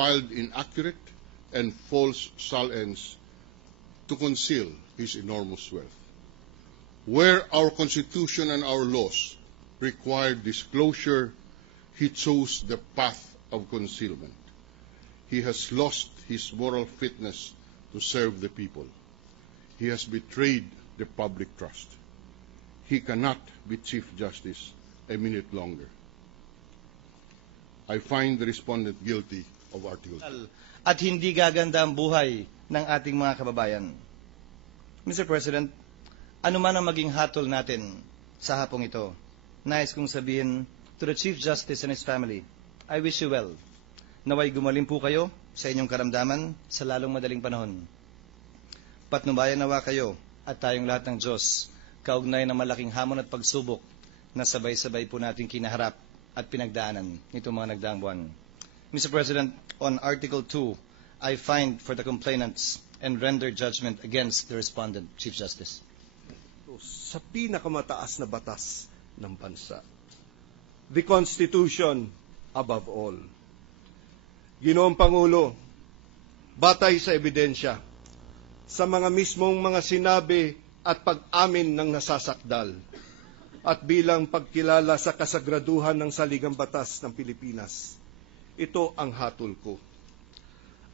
filed inaccurate and false salens to conceal his enormous wealth. Where our Constitution and our laws require disclosure, he chose the path of concealment. He has lost his moral fitness to serve the people. He has betrayed the public trust. He cannot be Chief Justice a minute longer. I find the respondent guilty of Article 2. At hindi gaganda ang buhay ng ating mga kababayan. Mr. President, ano man ang maging hatol natin sa hapong ito, nais kong sabihin to the Chief Justice and his family, I wish you well. Naway gumaling po kayo sa inyong karamdaman sa lalong madaling panahon. Patnubayan nawa kayo at tayong lahat ng Diyos, kaugnay ng malaking hamon at pagsubok na sabay-sabay po natin kinaharap at pinagdaanan nitong mga nagdaang buwan. Mr. President, on Article 2, I find for the complainants and render judgment against the respondent, Chief Justice. Sa pinakamataas na batas ng bansa, the Constitution above all. Ginoong Pangulo, batay sa ebidensya, sa mga mismong mga sinabi at pag-amin ng nasasakdal, at bilang pagkilala sa kasagraduhan ng saligang batas ng Pilipinas, ito ang hatol ko.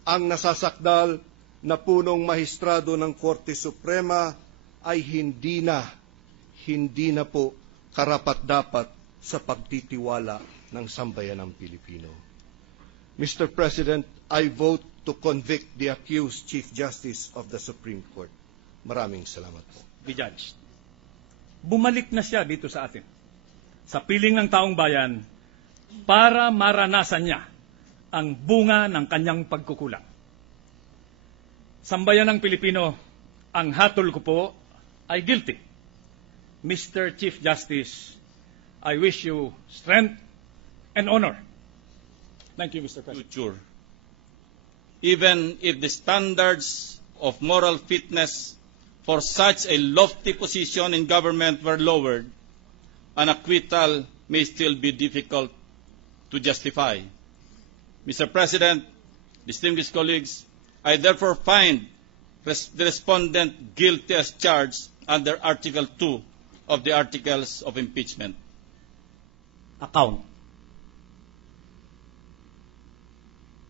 Ang nasasakdal na punong mahistrado ng Korte Suprema ay hindi na po karapat-dapat sa pagtitiwala ng sambayanang Pilipino. Mr. President, I vote to convict the accused Chief Justice of the Supreme Court. Maraming salamat po. Be judged. Bumalik na siya dito sa atin, sa piling ng taong bayan, para maranasan niya ang bunga ng kanyang pagkukulang. Sambayanang Pilipino, ang hatol ko po ay guilty. Mr. Chief Justice, I wish you strength and honor. Thank you, Mr. President. Future. Even if the standards of moral fitness for such a lofty position in government were lowered, an acquittal may still be difficult to justify. Mr. President, distinguished colleagues, I therefore find the respondent guilty as charged under Article 2 of the Articles of Impeachment. Account.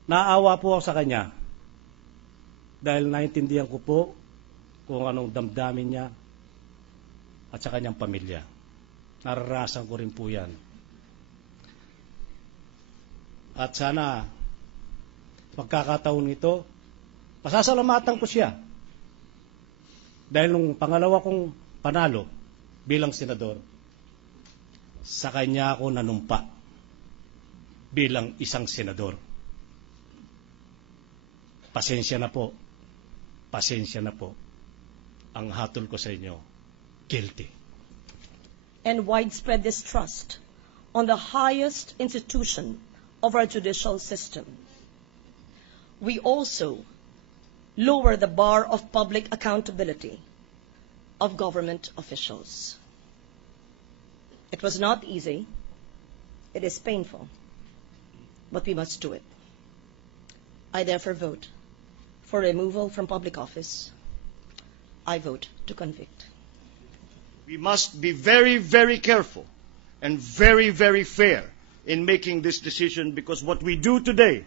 Naawa po ako sa kanya dahil naintindihan ko po kung anong damdamin niya at sa kanyang pamilya. Nararasan ko rin po yan. At sana pagkakataon ito, pasasalamatan ko siya. Dahil nung pangalawa kong panalo bilang senador, sa kanya ako nanumpa bilang isang senador. Pasensya na po. Pasensya na po. Ang hatol ko sa inyo, guilty. And widespread distrust on the highest institution of our judicial system. We also lower the bar of public accountability of government officials. It was not easy. It is painful. But we must do it. I therefore vote for removal from public office. I vote to convict. We must be very, very careful and very, very fair in making this decision, because what we do today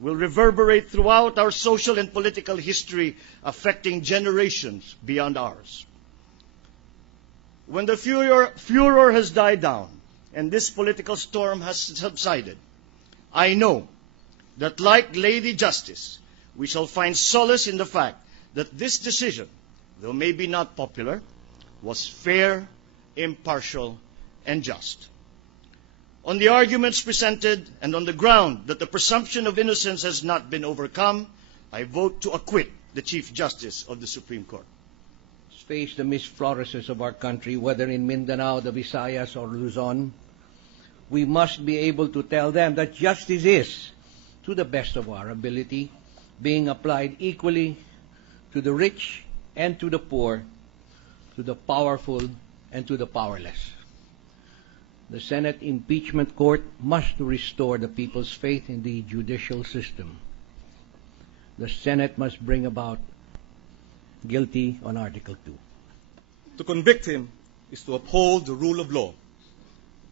will reverberate throughout our social and political history, affecting generations beyond ours. When the furor has died down and this political storm has subsided, I know that, like Lady Justice, we shall find solace in the fact that this decision, though maybe not popular, was fair, impartial, and just. On the arguments presented and on the ground that the presumption of innocence has not been overcome, I vote to acquit the Chief Justice of the Supreme Court. Face the Miss Floreses of our country, whether in Mindanao, the Visayas, or Luzon, we must be able to tell them that justice is, to the best of our ability, being applied equally to the rich and to the poor, to the powerful and to the powerless. The Senate Impeachment Court must restore the people's faith in the judicial system. the Senate must bring about guilty on Article 2. To convict him is to uphold the rule of law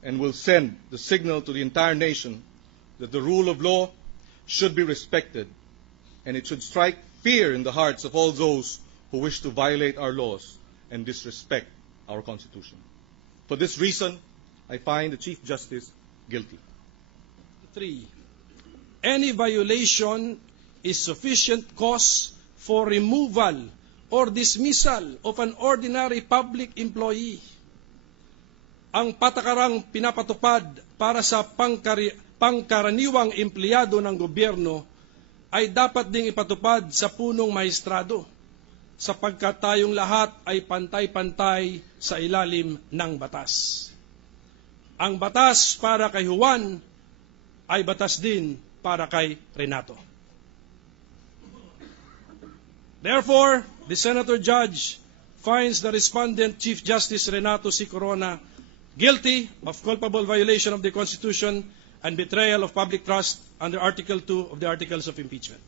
and will send the signal to the entire nation that the rule of law should be respected, and it should strike fear in the hearts of all those who wish to violate our laws and disrespect our Constitution. For this reason, I find the Chief Justice guilty. 3. Any violation is sufficient cause for removal or dismissal of an ordinary public employee. Ang patakarang pinapatupad para sa pangkaraniwang empleyado ng gobyerno ay dapat ding ipatupad sa punong maestrado, sapagkat tayong lahat ay pantay-pantay sa ilalim ng batas. Ang batas para kay Juan ay batas din para kay Renato. Therefore, the Senator Judge finds the respondent Chief Justice Renato C. Corona guilty of culpable violation of the Constitution and betrayal of public trust under Article 2 of the Articles of Impeachment.